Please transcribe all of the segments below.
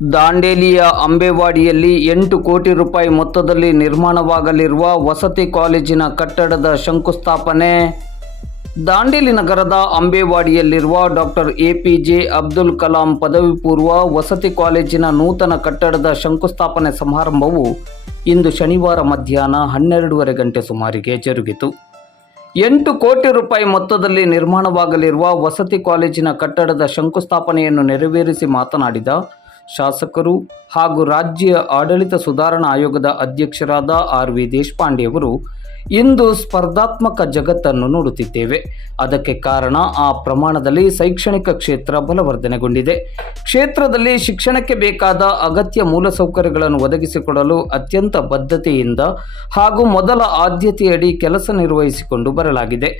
ದಾಂಡೇಲಿಯ ಅಂಬೇವಾಡಿಯಲ್ಲಿ 8 ಕೋಟಿ ರೂಪಾಯಿ ಮೊತ್ತದಲ್ಲಿ ನಿರ್ಮಾಣವಾಗಲಿರುವ ವಸತಿ ಕಾಲೇಜಿನ ಕಟ್ಟಡದ ಶಂಕುಸ್ಥಾಪನೆ. ದಾಂಡೇಲಿ ನಗರದ ಅಂಬೇವಾಡಿಯಲ್ಲಿರುವ ಡಾಕ್ಟರ್ ಎಪಿಜೆ ಅಬ್ದುಲ್ ಕಲಾಂ ಪದವಿ ಪೂರ್ವ ವಸತಿ ಕಾಲೇಜಿನ ನೂತನ ಕಟ್ಟಡದ ಶಂಕುಸ್ಥಾಪನೆ ಸಮಾರಂಭವು ಇಂದು ಶನಿವಾರ ಮಧ್ಯಾಹ್ನ 12:30 ಗಂಟೆ ಸುಮಾರಿಗೆ ಜರುಗಿತು. 8 ಕೋಟಿ ರೂಪಾಯಿ ಮೊತ್ತದಲ್ಲಿ ನಿರ್ಮಾಣವಾಗಲಿರುವ ವಸತಿ ಕಾಲೇಜಿನ ಕಟ್ಟಡದ ಶಂಕುಸ್ಥಾಪನೆಯನ್ನು ನೆರವೇರಿಸಿ ಮಾತನಾಡಿದ ಶಾಸಕರು ಹಾಗೂ ರಾಜ್ಯ ಆಡಳಿತ ಸುಧಾರಣಾ ಆಯೋಗದ ಅಧ್ಯಕ್ಷರಾದ ಆರ್.ವಿ. ದೇಶಪಾಂಡೆ ಅವರು, ಇಂದು ಸ್ಪರ್ಧಾತ್ಮಕ ಜಗತ್ತನ್ನು ನೋಡುತ್ತಿದ್ದೇವೆ. ಅದಕ್ಕೆ ಕಾರಣ ಆ ಪ್ರಮಾಣದಲ್ಲಿ ಶೈಕ್ಷಣಿಕ ಕ್ಷೇತ್ರ ಬಲವರ್ಧನೆಗೊಂಡಿದೆ. ಕ್ಷೇತ್ರದಲ್ಲಿ ಶಿಕ್ಷಣಕ್ಕೆ ಬೇಕಾದ ಅಗತ್ಯ ಮೂಲಸೌಕರ್ಯಗಳನ್ನು ಒದಗಿಸಿಕೊಡಲು ಅತ್ಯಂತ ಬದ್ಧತೆಯಿಂದ ಹಾಗೂ ಮೊದಲ ಆದ್ಯತೆಯಡಿ ಕೆಲಸ ನಿರ್ವಹಿಸಿಕೊಂಡು ಬರಲಾಗಿದೆ.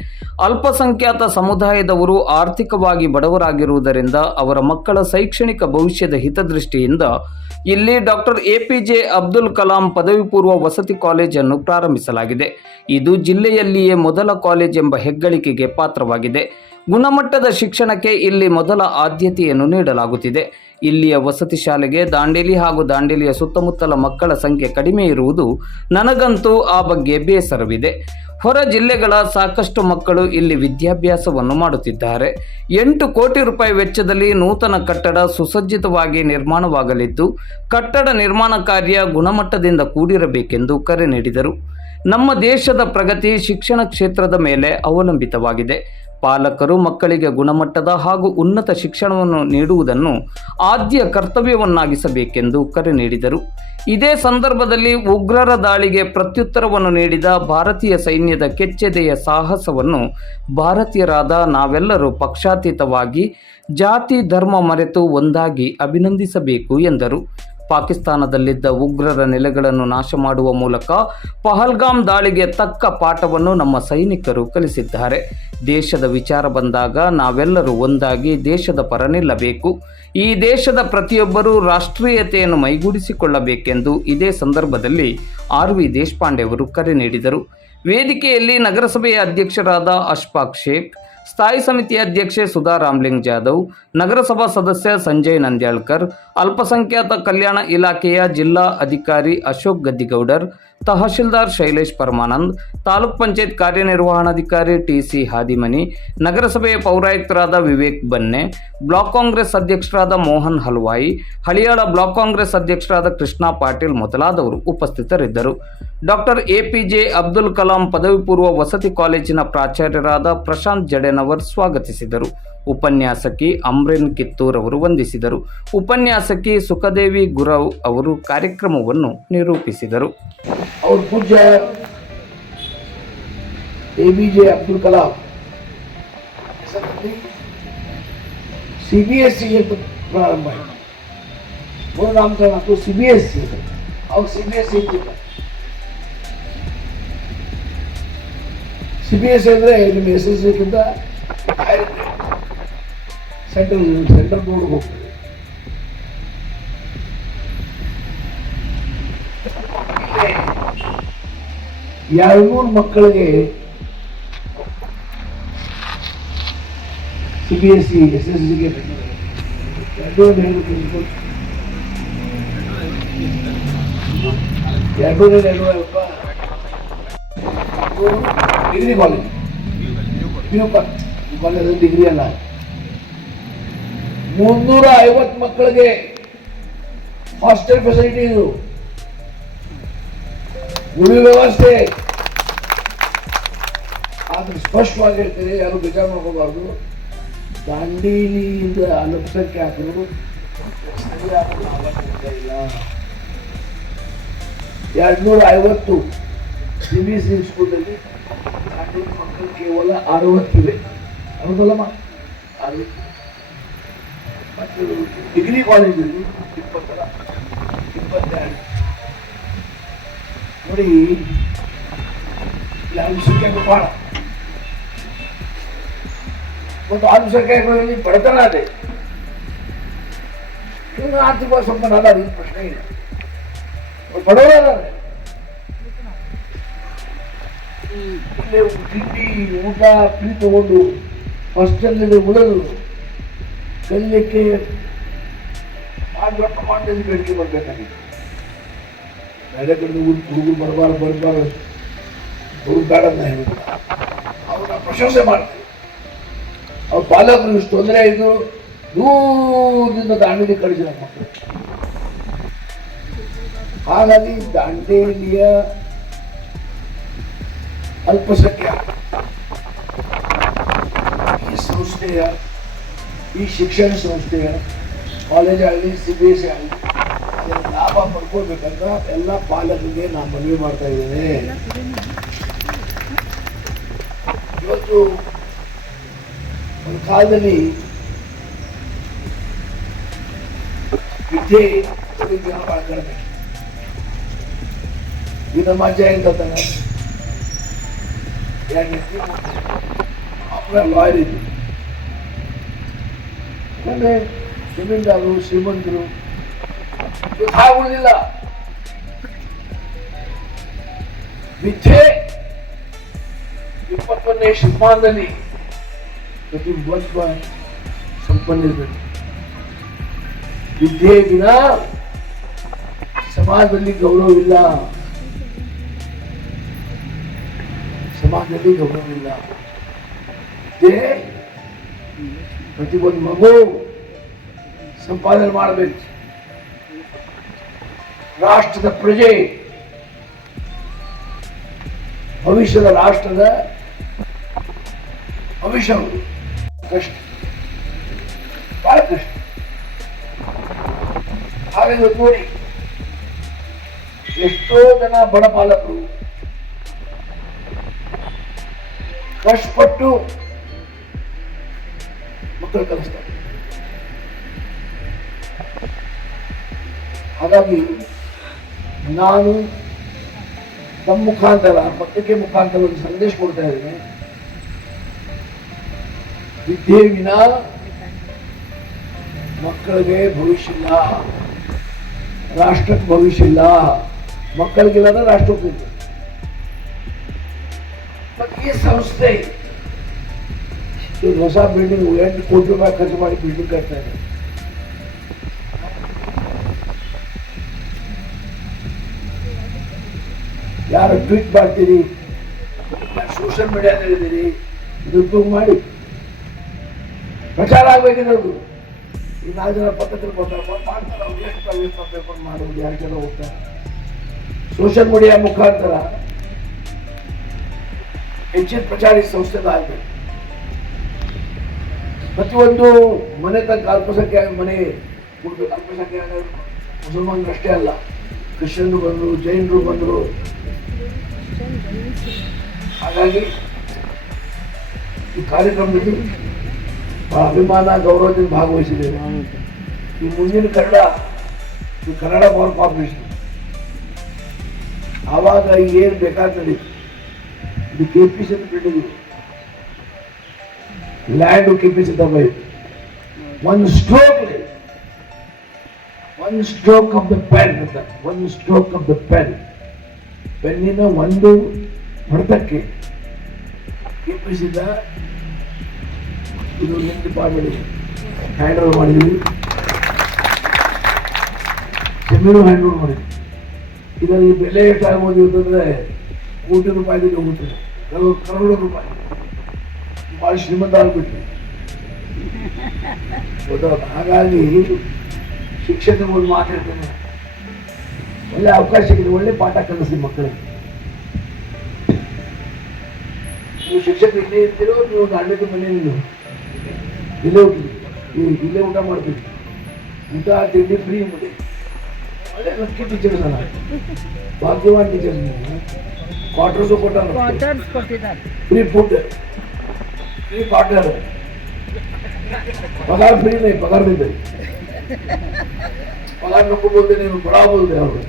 ಅಲ್ಪಸಂಖ್ಯಾತ ಸಮುದಾಯದವರು ಆರ್ಥಿಕವಾಗಿ ಬಡವರಾಗಿರುವುದರಿಂದ ಅವರ ಮಕ್ಕಳ ಶೈಕ್ಷಣಿಕ ಭವಿಷ್ಯದ ಹಿತದೃಷ್ಟಿಯಿಂದ ಇಲ್ಲಿ ಡಾಕ್ಟರ್ ಎಪಿಜೆ ಅಬ್ದುಲ್ ಕಲಾಂ ಪದವಿ ಪೂರ್ವ ವಸತಿ ಕಾಲೇಜನ್ನು ಪ್ರಾರಂಭಿಸಲಾಗಿದೆ. ಇದು ಜಿಲ್ಲೆಯಲ್ಲಿಯೇ ಮೊದಲ ಕಾಲೇಜ್ ಎಂಬ ಹೆಗ್ಗಳಿಕೆಗೆ ಪಾತ್ರವಾಗಿದೆ. ಗುಣಮಟ್ಟದ ಶಿಕ್ಷಣಕ್ಕೆ ಇಲ್ಲಿ ಮೊದಲ ಆದ್ಯತೆಯನ್ನು ನೀಡಲಾಗುತ್ತಿದೆ. ಇಲ್ಲಿಯ ವಸತಿ ಶಾಲೆಗೆ ದಾಂಡೇಲಿ ಹಾಗೂ ದಾಂಡೇಲಿಯ ಸುತ್ತಮುತ್ತಲ ಮಕ್ಕಳ ಸಂಖ್ಯೆ ಕಡಿಮೆ ಇರುವುದು ನನಗಂತೂ ಆ ಬಗ್ಗೆ ಬೇಸರವಿದೆ. ಹೊರ ಜಿಲ್ಲೆಗಳ ಸಾಕಷ್ಟು ಮಕ್ಕಳು ಇಲ್ಲಿ ವಿದ್ಯಾಭ್ಯಾಸವನ್ನು ಮಾಡುತ್ತಿದ್ದಾರೆ. 8 ಕೋಟಿ ರೂಪಾಯಿ ವೆಚ್ಚದಲ್ಲಿ ನೂತನ ಕಟ್ಟಡ ಸುಸಜ್ಜಿತವಾಗಿ ನಿರ್ಮಾಣವಾಗಲಿದ್ದು, ಕಟ್ಟಡ ನಿರ್ಮಾಣ ಕಾರ್ಯ ಗುಣಮಟ್ಟದಿಂದ ಕೂಡಿರಬೇಕೆಂದು ಕರೆ ನೀಡಿದರು. ನಮ್ಮ ದೇಶದ ಪ್ರಗತಿ ಶಿಕ್ಷಣ ಕ್ಷೇತ್ರದ ಮೇಲೆ ಅವಲಂಬಿತವಾಗಿದೆ. ಪಾಲಕರು ಮಕ್ಕಳಿಗೆ ಗುಣಮಟ್ಟದ ಹಾಗೂ ಉನ್ನತ ಶಿಕ್ಷಣವನ್ನು ನೀಡುವುದನ್ನು ಆದ್ಯ ಕರ್ತವ್ಯವನ್ನಾಗಿಸಬೇಕೆಂದು ಕರೆ ನೀಡಿದರು. ಇದೇ ಸಂದರ್ಭದಲ್ಲಿ ಉಗ್ರರ ದಾಳಿಗೆ ಪ್ರತ್ಯುತ್ತರವನ್ನು ನೀಡಿದ ಭಾರತೀಯ ಸೈನ್ಯದ ಕೆಚ್ಚೆದೆಯ ಸಾಹಸವನ್ನು ಭಾರತೀಯರಾದ ನಾವೆಲ್ಲರೂ ಪಕ್ಷಾತೀತವಾಗಿ ಜಾತಿ ಧರ್ಮ ಮರೆತು ಒಂದಾಗಿ ಅಭಿನಂದಿಸಬೇಕು ಎಂದರು. ಪಾಕಿಸ್ತಾನದಲ್ಲಿದ್ದ ಉಗ್ರರ ನೆಲೆಗಳನ್ನು ನಾಶ ಮಾಡುವ ಮೂಲಕ ಪಹಲ್ಗಾಮ್ ದಾಳಿಗೆ ತಕ್ಕ ಪಾಠವನ್ನು ನಮ್ಮ ಸೈನಿಕರು ಕಲಿಸಿದ್ದಾರೆ. ದೇಶದ ವಿಚಾರ ಬಂದಾಗ ನಾವೆಲ್ಲರೂ ಒಂದಾಗಿ ದೇಶದ ಪರ ನಿಲ್ಲಬೇಕು. ಈ ದೇಶದ ಪ್ರತಿಯೊಬ್ಬರೂ ರಾಷ್ಟ್ರೀಯತೆಯನ್ನು ಮೈಗೂಡಿಸಿಕೊಳ್ಳಬೇಕೆಂದು ಇದೇ ಸಂದರ್ಭದಲ್ಲಿ ಆರ್.ವಿ. ದೇಶಪಾಂಡೆ ಅವರು ಕರೆ ನೀಡಿದರು. ವೇದಿಕೆಯಲ್ಲಿ ನಗರಸಭೆಯ ಅಧ್ಯಕ್ಷರಾದ ಅಶ್ಫಾಕ್ ಶೇಖ್, ಸ್ಥಾಯಿ ಸಮಿತಿ ಅಧ್ಯಕ್ಷೆ ಸುಧಾ ರಾಮ್ಲಿಂಗ್ ಜಾಧವ್, ನಗರಸಭಾ ಸದಸ್ಯ ಸಂಜಯ್ ನಂದ್ಯಾಳ್ಕರ್, ಅಲ್ಪಸಂಖ್ಯಾತ ಕಲ್ಯಾಣ ಇಲಾಖೆಯ ಜಿಲ್ಲಾ ಅಧಿಕಾರಿ ಅಶೋಕ್ ಗದ್ದಿಗೌಡರ್, ತಹಶೀಲ್ದಾರ್ ಶೈಲೇಶ್ ಪರಮಾನಂದ್, ತಾಲೂಕ್ ಪಂಚಾಯತ್ ಕಾರ್ಯನಿರ್ವಹಣಾಧಿಕಾರಿ ಟಿ.ಸಿ. ಹಾದಿಮನಿ, ನಗರಸಭೆಯ ಪೌರಾಯುಕ್ತರಾದ ವಿವೇಕ್ ಬನ್ನೆ, ಬ್ಲಾಕ್ ಕಾಂಗ್ರೆಸ್ ಅಧ್ಯಕ್ಷರಾದ ಮೋಹನ್ ಹಲ್ವಾಯಿ, ಹಳಿಯಾಳ ಬ್ಲಾಕ್ ಕಾಂಗ್ರೆಸ್ ಅಧ್ಯಕ್ಷರಾದ ಕೃಷ್ಣ ಪಾಟೀಲ್ ಮೊದಲಾದವರು ಉಪಸ್ಥಿತರಿದ್ದರು. ಡಾಕ್ಟರ್ ಎಪಿಜೆ ಅಬ್ದುಲ್ ಕಲಾಂ ಪದವಿ ಪೂರ್ವ ವಸತಿ ಕಾಲೇಜಿನ ಪ್ರಾಚಾರ್ಯರಾದ ಪ್ರಶಾಂತ್ ಜಡೇನವರ್ ಸ್ವಾಗತಿಸಿದರು. ಉಪನ್ಯಾಸಕಿ ಅಮ್ರಿನ್ ಕಿತ್ತೂರ್ ಅವರು ವಂದಿಸಿದರು. ಉಪನ್ಯಾಸಕಿ ಸುಖದೇವಿ ಗುರವ್ ಅವರು ಕಾರ್ಯಕ್ರಮವನ್ನು ನಿರೂಪಿಸಿದರು. ಅವ್ರ ಪೂಜ್ಯ ಎಪಿಜೆ ಅಬ್ದುಲ್ ಕಲಾಂ CBSE ಪ್ರಾರಂಭ ಆಯಿತು. ಪೂರ್ಣನಾಮಕರಣ ಅಥವಾ CBSE. ಅವ್ರು CBSE ಇದ್ದಿಲ್ಲ. CBSE ಅಂದರೆ ನಿಮ್ಮ SSLCಗಿಂತ ಸೆಂಟ್ರಲ್ ಬೋರ್ಡ್ ಹೋಗ್ತದೆ. ಇಲ್ಲಿ 200 ಮಕ್ಕಳಿಗೆ CBSE SSLCಗೆ 200 degree college, college degree ಅಲ್ಲ, 350 ಮಕ್ಕಳಿಗೆ ಹಾಸ್ಟೆಲ್ ಫೆಸಿಲಿಟಿ ಇದು, ಉಳಿ ವ್ಯವಸ್ಥೆ. ಆದ್ರೆ ಸ್ಪಷ್ಟವಾಗಿ ಹೇಳ್ತೀರಿ, ಯಾರು ವಿಚಾರ ಮಾಡ್ಕೋಬಾರ್ದು. ದಾಂಡೇಲಿಯಿಂದ ಅಲ್ಪಸಂಖ್ಯಾತರು ಇಲ್ಲ. 250 CBSE ಸ್ಕೂಲಲ್ಲಿ ದಾಂಡೇಲಿ ಮಕ್ಕಳು ಕೇವಲ 60 ಇವೆ. ಹೌದಲ್ಲಮ್ಮ? 60. ಮತ್ತು ಡಿಗ್ರಿ ಕಾಲೇಜಲ್ಲಿ 22 ನೋಡಿ. ಇಲ್ಲಿ ಅಲ್ಪಸಂಖ್ಯಾತರು ಭಾಳ ಮತ್ತು ಅಲ್ಪಸಂಖ್ಯಾತರಲ್ಲಿ ಬಡತನ ಅದೇ. ಇನ್ನು ಆರ್ಥಿಕ ಸಂಪನ್ನ ಅದ, ಈ ಪ್ರಶ್ನೆ ಇಲ್ಲ. ಬಡವರಾದರೆ ಇಲ್ಲೇ ತಿಂಡಿ ಊಟ ಫ್ರೀ ತಗೊಂಡು ಹಾಸ್ಟೆಲ್ನಲ್ಲಿ ಉಳಿದು ಕಲಿಯಲಿಕ್ಕೆ ಭಾಳ ದೊಡ್ಡ ಪ್ರಮಾಣದಲ್ಲಿ ಬೇಡಿಕೆ ಬರಬೇಕಾಗಿತ್ತು. ಬೇರೆ ಕಡೆ ಹುಡುಗರು ಬರಬಾರ್ದು ಹುಡುಗ ಬೇಡ ಅಂತ ಹೇಳಿದ್ರು. ಅವ್ರನ್ನ ಪ್ರಶಂಸೆ ಮಾಡ್ತೀವಿ. ಅವ್ರ ಪಾಲಕರು ಇಷ್ಟು ತೊಂದರೆ ಇದು ದೂರದಿಂದ ದಾಂಡೇಲಿ ಕಳಿಸಿದ ಮಕ್ಕಳು. ಹಾಗಾಗಿ ದಾಂಡೇಲಿಯ ಅಲ್ಪಸಂಖ್ಯಾತ ಈ ಸಂಸ್ಥೆಯ ಈ ಶಿಕ್ಷಣ ಸಂಸ್ಥೆಯ ಕಾಲೇಜ್ ಆಗಲಿ CBSE ಆಗಲಿ ಅದರ ಲಾಭ ಪಡ್ಕೋಬೇಕಂತ ಎಲ್ಲ ಪಾಲಕರಿಗೆ ನಾನು ಮನವಿ ಮಾಡ್ತಾ ಇದ್ದೇನೆ. ಇವತ್ತು ಒಂದು ಕಾಲದಲ್ಲಿ ವಿದ್ಯೆ ಜನ ಭಾಳ ಕಡಿಮೆ. ಈ ನಮ್ಮ ಅಜ್ಜ ಏನ್ ಕಲ್ತಾನೆ, ಅಪ್ಪನ ಲಾಯರ್ ಇದ್ದು, ಆಮೇಲೆ ಜಮೀನ್ದಾರರು ಶ್ರೀಮಂತರು ಉಳಿದಿಲ್ಲ. ವಿದ್ಯೆ 21ನೇ ಶತಮಾನದಲ್ಲಿ ಪ್ರತಿ ಒಬ್ಬ ಸಂಪನ್ನಿರಬೇಕು. ವಿದ್ಯೆ ವಿನ ಸಮಾಜದಲ್ಲಿ ಗೌರವವಿಲ್ಲ. ಸಮಾಜದಲ್ಲಿ ಗೌರವವಿಲ್ಲ. ವಿದ್ಯೆ ಪ್ರತಿ ಒಂದು ಮಗು ಸಂಪಾದನೆ ಮಾಡಬೇಕು. ರಾಷ್ಟ್ರದ ಪ್ರಜೆ, ಭವಿಷ್ಯದ ರಾಷ್ಟ್ರದ ಭವಿಷ್ಯ ಕಷ್ಟ, ಬಹಳ ಕಷ್ಟ. ಹಾಗಾಗಿ ನೋಡಿ, ಎಷ್ಟೋ ಜನ ಬಡ ಪಾಲಕರು ಕಷ್ಟಪಟ್ಟು ಮಕ್ಕಳು ಕಲಿಸ್ತಾರೆ. ಹಾಗಾಗಿ ನಾನು ತಮ್ಮ ಮುಖಾಂತರ, ಪತ್ರಿಕೆ ಮುಖಾಂತರ ಒಂದು ಸಂದೇಶ ಕೊಡ್ತಾ ಇದ್ದೇನೆ. ವಿದ್ಯೆ ವಿನ ಮಕ್ಕಳಿಗೆ ಭವಿಷ್ಯ ಇಲ್ಲ, ರಾಷ್ಟ್ರಕ್ಕೆ ಭವಿಷ್ಯ ಇಲ್ಲ. ಮಕ್ಕಳಿಗಿಲ್ಲ ರಾಷ್ಟ್ರಕ್ಕೆ. ಮತ್ತೆ ಈ ಸಂಸ್ಥೆ ಹೊಸ ಬಿಲ್ಡಿಂಗ್ 8 ಕೋಟಿ ರೂಪಾಯಿ ಖರ್ಚು ಮಾಡಿ ಬಿಲ್ಡಿಂಗ್ ಕಟ್ತಾ ಇದೆ. ಯಾರು ಟ್ವೀಟ್ ಮಾಡ್ತೀರಿ, ಸೋಷಿಯಲ್ ಮೀಡಿಯಾದಲ್ಲಿದ್ದೀರಿ, ದುಡ್ಡು ಮಾಡಿ ಪ್ರಚಾರ ಆಗ್ಬೇಕಿರೋದು. ಈ 4 ಜನ ಪತ್ರಕರ್ತರು ಮಾಡ್ತಾರೆ, ಅವ್ರು ಎಷ್ಟು ಪೇಪರ್ ಮಾಡೋದು, 2 ಜನ ಹೋಗ್ತಾರೆ. ಸೋಷಿಯಲ್ ಮೀಡಿಯಾ ಮುಖಾಂತರ ಹೆಚ್ಚಿನ ಪ್ರಚಾರ ಈ ಸಂಸ್ಥೆದ ಆಗಬೇಕು. ಪ್ರತಿಯೊಂದು ಮನೆ ತನಕ ಅಲ್ಪಸಂಖ್ಯಾತ ಮನೆ ಕೊಡ್ಬೇಕು. ಅಲ್ಪಸಂಖ್ಯಾತ ಮುಸಲ್ಮಾನರು ಅಷ್ಟೇ ಅಲ್ಲ, ಕ್ರಿಶ್ಚಿಯನ್ರು ಬಂದರು, ಜೈನರು ಬಂದರು. ಹಾಗಾಗಿ ಈ ಕಾರ್ಯಕ್ರಮದಲ್ಲಿ ಬಹಳ ಅಭಿಮಾನ ಗೌರವದಿಂದ ಭಾಗವಹಿಸಿದ್ದೇವೆ. ಈ ಮುಂದಿನ ಕನ್ನಡ ಪವರ್ ಕಾರ್ಪೊರೇಷನ್ ಆವಾಗ ಏನು ಬೇಕಾಗ್ತದೆ, ಇದು KPC ಬಿಲ್ಡಿಂಗ್, ಲ್ಯಾಂಡ್ KPC ತಗೋಯ್ತು. ಒಂದು ಸ್ಟ್ರೋಕ್ ಆಫ್ ದ ಪೆನ್ ಅಂತ, ಒಂದು ಸ್ಟ್ರೋಕ್ ಆಫ್ ದ ಪೆನ್, ಪೆನ್ನಿನ ಒಂದು ಹೊಡೆತಕ್ಕೆ KPC ಇದು ನಿಮ್ಮ ಡಿಪಾರ್ಟ್ಮೆಂಟ್ ಹ್ಯಾಂಡ್ ಓವರ್ ಮಾಡಿದ್ವಿ, ಜಮೀನು ಹ್ಯಾಂಡ್ ಓವರ್ ಮಾಡಿದ್ವಿ. ಇದರಲ್ಲಿ ಬೆಲೆ ಎಷ್ಟಾಗ್ಬೋದು ಅಂತಂದ್ರೆ ಕೋಟಿ ರೂಪಾಯಿಗೆ ಹೋಗುತ್ತದೆ, ಕರೋಡ ರೂಪಾಯಿ. ಭಾಳ ಶ್ರೀಮಂತ ಆಗ್ಬಿಟ್ರಿ. ಹಾಗಾಗಿ ಶಿಕ್ಷಕರು ಒಂದು ಮಾತು ಹೇಳ್ತೇನೆ, ಒಳ್ಳೆ ಅವಕಾಶ ಸಿಕ್ಕಿದೆ, ಒಳ್ಳೆ ಪಾಠ ಕಲಿಸಿ ಮಕ್ಕಳಿಗೆ. ನೀವು ಶಿಕ್ಷಕರು ಇಲ್ಲೇ ಇರ್ತೀರೋ, ನೀವು ಒಂದು ಅಡ್ಡಕ್ಕೆ ಮನೆ ಇಲ್ಲೇ ಹೋಗ್ತೀವಿ, ಇಲ್ಲೇ ಊಟ ಮಾಡ್ತೀವಿ. ಊಟ ತಿಂಡಿ ಫ್ರೀ ಮತ್ತೆ ಒಳ್ಳೆ ಲಕ್ಕಿ ಟೀಚರ್ಸ್ ಅಲ್ಲ, ಭಾಗ್ಯವಾನ್ ಟೀಚರ್ಸ್. ಕ್ವಾರ್ಟರ್ಸು ಕೊಟ್ಟಿದ್ದಾರೆ, ಫ್ರೀ ಫುಡ್, ಫ್ರೀ ವಾಟರ್, पगार फ्री नहीं, पगार नहीं दे, पगार नको बोलते नहीं, बड़ा बोलते हैं.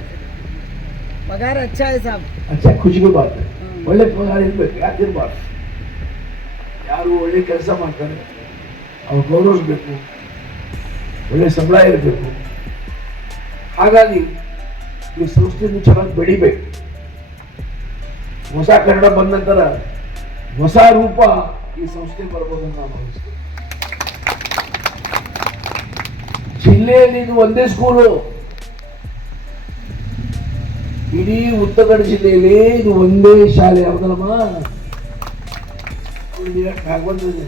पगार अच्छा है साहब, अच्छा खुशी की बात है. ಒಳ್ಳೆ ಪಗಾರ ಇರ್ಬೇಕು, ಯಾಕಿರ್ಬಾರ್ದು. ಯಾರು ಒಳ್ಳೆ ಕೆಲಸ ಮಾಡ್ತಾರೆ ಅವ್ರು ಗೌರವಿಸ್ಬೇಕು, ಒಳ್ಳೆ ಸಂಬಳ ಇರಬೇಕು. ಹಾಗಾಗಿ ಈ ಸಂಸ್ಥೆಯನ್ನು ಚೆನ್ನಾಗಿ ಬೆಳಿಬೇಕು. ಹೊಸ ಕನ್ನಡ ಬಂದ ನಂತರ ಹೊಸ ರೂಪ ಈ ಸಂಸ್ಥೆ ಬರ್ಬೋದು ಅಂತ ನಾನು ಭಾವಿಸ್ತೇನೆ. ಜಿಲ್ಲೆಯಲ್ಲಿ ಇದು ಒಂದೇ ಸ್ಕೂಲು. ಇಡೀ ಉತ್ತರ ಕನ್ನಡ ಜಿಲ್ಲೆಯಲ್ಲಿ ಇದು ಒಂದೇ ಶಾಲೆ. ಹೌದಲ್ಲಮ್ಮ? ಬಂದಿದೆ.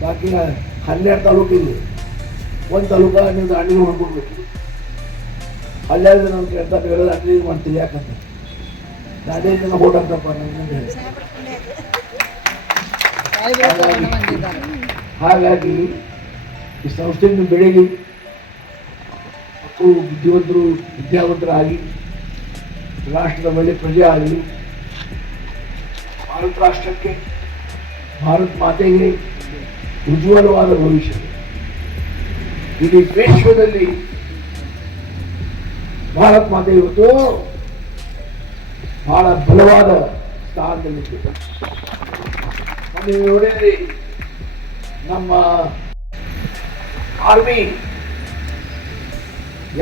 ಬಾಕಿ 12 ತಾಲೂಕಿದೆ. ಒಂದು ತಾಲೂಕ ನೀವು ದಾಂಡೇಲಿ ಹೊಂದ್ಕೊಡ್ಬೇಕು. ಅಲ್ಲಾದ್ರೆ ನಾವು ಕೇಳ್ತಾ ಬೇರೆ ದಾಂಡೇಲಿ ಮಾಡ್ತೀವಿ. ಯಾಕಂತ ದಾಂಡೇಲಿ ಜನ ಓಟ್ ಹಾಕ್ತಪ್ಪ ಹಾಗಾಗಿ ಈ ಸಂಸ್ಥೆಯನ್ನು ಬೆಳೀಲಿ, ಮಕ್ಕಳು ಬುದ್ಧಿವಂತರು ವಿದ್ಯಾವಂತರಾಗಿ ರಾಷ್ಟ್ರದ ಒಳ್ಳೆ ಪ್ರಜೆ ಆಗಲಿ, ಭಾರತ ರಾಷ್ಟ್ರಕ್ಕೆ, ಭಾರತ ಮಾತೆಗೆ ಉಜ್ವಲವಾದ ಭವಿಷ್ಯ. ಇಡೀ ವಿಶ್ವದಲ್ಲಿ ಭಾರತ ಮಾತೆ ಇವತ್ತು ಬಹಳ ಬಲವಾದ ಸ್ಥಾನದಲ್ಲಿದೆ. ನೀವು ನೋಡಿದ್ರಿ ನಮ್ಮ ಆರ್ಮಿ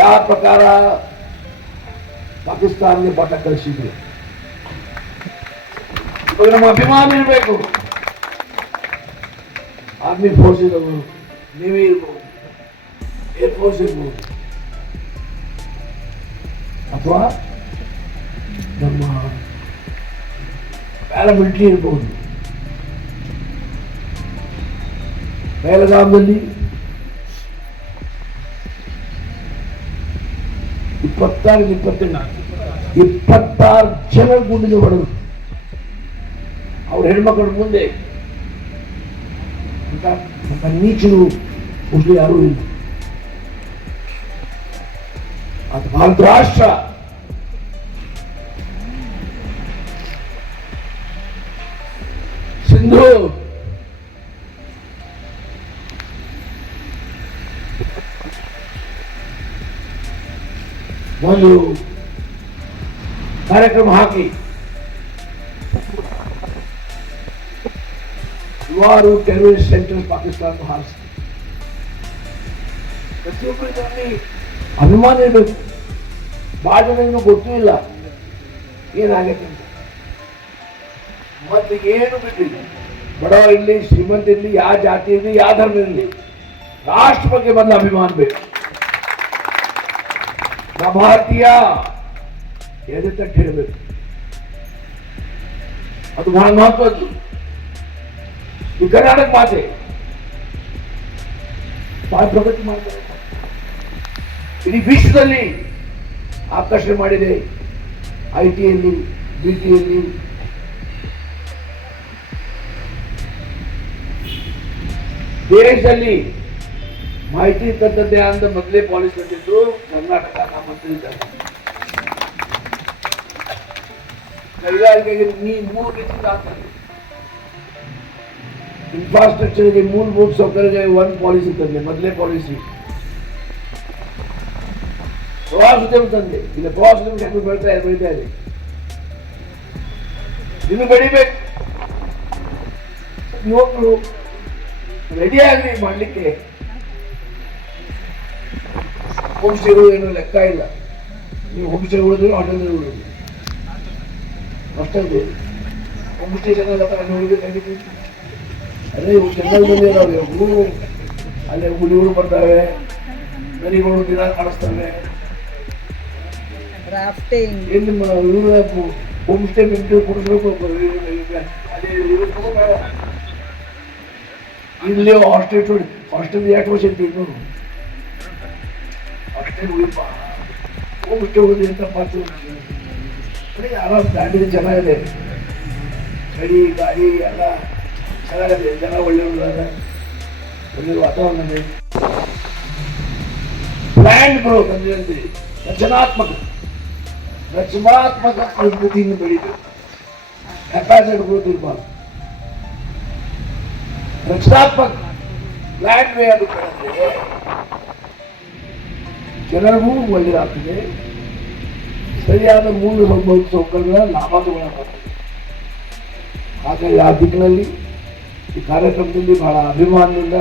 ಯಾವ ಪ್ರಕಾರ ಪಾಕಿಸ್ತಾನಕ್ಕೆ ಪಾಠ ಕಲಿಸಿದ್ರು. ಇವಾಗ ನಮ್ಮ ಅಭಿಮಾನ ಇರಬೇಕು. ಆರ್ಮಿ ಫೋರ್ಸ್ ಇರ್ಬೋದು, ನೇವಿ ಇರ್ಬೋದು, ಏರ್ಫೋರ್ಸ್ ಇರ್ಬೋದು, ಅಥವಾ ನಮ್ಮ ಪ್ಯಾರಾಮಿಲಿಟರಿ ಇರ್ಬೋದು. ಬೆಳಗಾಮದಲ್ಲಿ 26 ಜನ ಗುಂಡಿಗೆ ಹೊಡೆದು ಅವ್ರ ಹೆಣ್ಮಕ್ಳ ಮುಂದೆ ಅಂತ ನೀಚರು ಮುಸ್ಲಿಂ ಯಾರೂ ಇಲ್ಲ. ಅದು ಭಾರತ ರಾಷ್ಟ್ರ. ಸಿಂಧು ಒಂದು ಕಾರ್ಯಕ್ರಮ ಹಾಕಿ ಹಲವಾರು ಟೆರರಿಸ್ಟ್ ಸೆಂಟರ್ ಪಾಕಿಸ್ತಾನ ಹಾರಿಸ್ತಾರೆ. ಪ್ರತಿಯೊಬ್ಬರಲ್ಲಿ ಅಭಿಮಾನ ಇರಬೇಕು. ಬಹಳ ಜನಗೂ ಗೊತ್ತೂ ಇಲ್ಲ ಏನಾಗೈತೆ ಅಂತ. ಮತ್ತೆ ಏನು ಬಿಟ್ಟಿಲ್ಲ, ಬಡವ ಇರಲಿ, ಶ್ರೀಮಂತ ಇರಲಿ, ಯಾವ ಜಾತಿ ಇರಲಿ, ಯಾವ ಧರ್ಮ ಇರಲಿ, ರಾಷ್ಟ್ರ ಬಗ್ಗೆ ಮೊದಲು ಅಭಿಮಾನ ಬೇಕು. ಭಾರತೀಯ ಎದೆ ತಟ್ಟು ಹೇಳಬೇಕು. ಅದು ಬಹಳ ಮಹತ್ವದ್ದು. ಈ ಕರ್ನಾಟಕ ಮಾತೆ ಬಹಳ ಪ್ರಗತಿ ಮಾಡ್ತಾರೆ. ಇಡೀ ವಿಶ್ವದಲ್ಲಿ ಆಕರ್ಷಣೆ ಮಾಡಿದೆ. ಐಟಿಯಲ್ಲಿ, ಬಿಟಿಯಲ್ಲಿ, ದೇಶದಲ್ಲಿ ಮಾಹಿತಿ ತಂತ್ರಜ್ಞಾನದ ಮೊದಲೇ ಪಾಲಿಸಿ ಬಂದಿದ್ದು ಕರ್ನಾಟಕ. ನಮ್ಮ ಮಂತ್ರಿ ಇದ್ದಾರೆ. ಕೈಗಾರಿಕೆಗೆ 3 ರೀತಿಯಿಂದ ಆಗ್ತದೆ. ಇನ್ಫ್ರಾಸ್ಟ್ರಕ್ಚರ್ಗೆ, ಮೂಲಭೂತ ಸೌಕರ್ಯಕ್ಕೆ ಒಂದು ಪಾಲಿಸಿ ತಂದೆ, ಮೊದಲೇ ಪಾಲಿಸಿ. ಪ್ರವಾಸೋದ್ಯಮ ತಂದೆ. ಈಗ ಪ್ರವಾಸೋದ್ಯಮ ಹೆಂಗೆ ಬೆಳೀತಾ ಇದೆ, ಇನ್ನು ಬೆಳಿಬೇಕು. ಯುವಕರು ರೆಡಿ ಆಗಲಿ ಮಾಡಲಿಕ್ಕೆ. ಹೋಮ್ ಸ್ಟೇಗಳು ಏನೋ ಲೆಕ್ಕ ಇಲ್ಲ. ನೀವು ಹೋಮ್ ಸ್ಟೇ ಉಳಿದ್ರು, ಹೋಟೆಲ್ ಉಳಿದ್ರು ಅಷ್ಟೇ. ಹೋಮ್ ಸ್ಟೇ ಜನ ನೋಡಬೇಕಾಗಿತ್ತು. ಅದೇ ಜಂಗಲ್ದಲ್ಲಿ ಹುಡುಗರು ಅಲ್ಲೇ ಹುಲಿಗಳು ಬರ್ತಾವೆ, ನರಿಗಳು ದಿನ ಕಾಣಿಸ್ತವೆ. ಎಲ್ಲಿ ಹೋಮ್ ಸ್ಟೇ ಮೆಂಟೇನ್ ಕೊಡಿಸ್ಬೇಕು. ಇಲ್ಲೇ ಹಾಸ್ಟೆಲ್ 2 ವರ್ಷ ಇದ್ದು ಹಾಸ್ಟೆಲ್ ಉಳಿಪ ಹೋಮ್ ಸ್ಟೇ ಹೋಗಿ ಅಂತ ಮಾತು. ಆರಾಮ್ ದಾಂಡಿಗೆ ಚೆನ್ನಾಗಿದೆ, ಚಳಿ ಗಾಳಿ ಎಲ್ಲ ಚೆನ್ನಾಗಿದೆ. ಜನ ಒಳ್ಳೆಯವರು, ಒಳ್ಳೆ ವಾತಾವರಣ ಇದೆ. ಪ್ಲಾಂಟ್ ಗ್ರೋತ್ ಅಂದ್ರೆ ರಚನಾತ್ಮಕ ಅಭಿವೃದ್ಧಿಯಿಂದ ಬೆಳೀಬೇಕು. ಕೆಪಾಸಿಟಿ ಗ್ರೋತ್ ಇರಬಾರ್ದು. ರಚನಾತ್ಮಕ ಪ್ಲಾನ್ ವೇ ಅದು ಬೆಳೆದ್ರೆ ಜನರಿಗೂ ಒಳ್ಳೆಯದಾಗ್ತದೆ. ಸರಿಯಾದ ಮೂಲಭೂತ ಸೌಕರ್ಯಗಳ ಲಾಭ ತಗೊಳ್ಳಬೇಕಾಗ್ತದೆ. ಹಾಗಾಗಿ ಆ ದಿಕ್ಕಿನಲ್ಲಿ ಈ ಕಾರ್ಯಕ್ರಮದಲ್ಲಿ ಬಹಳ ಅಭಿಮಾನದಿಂದ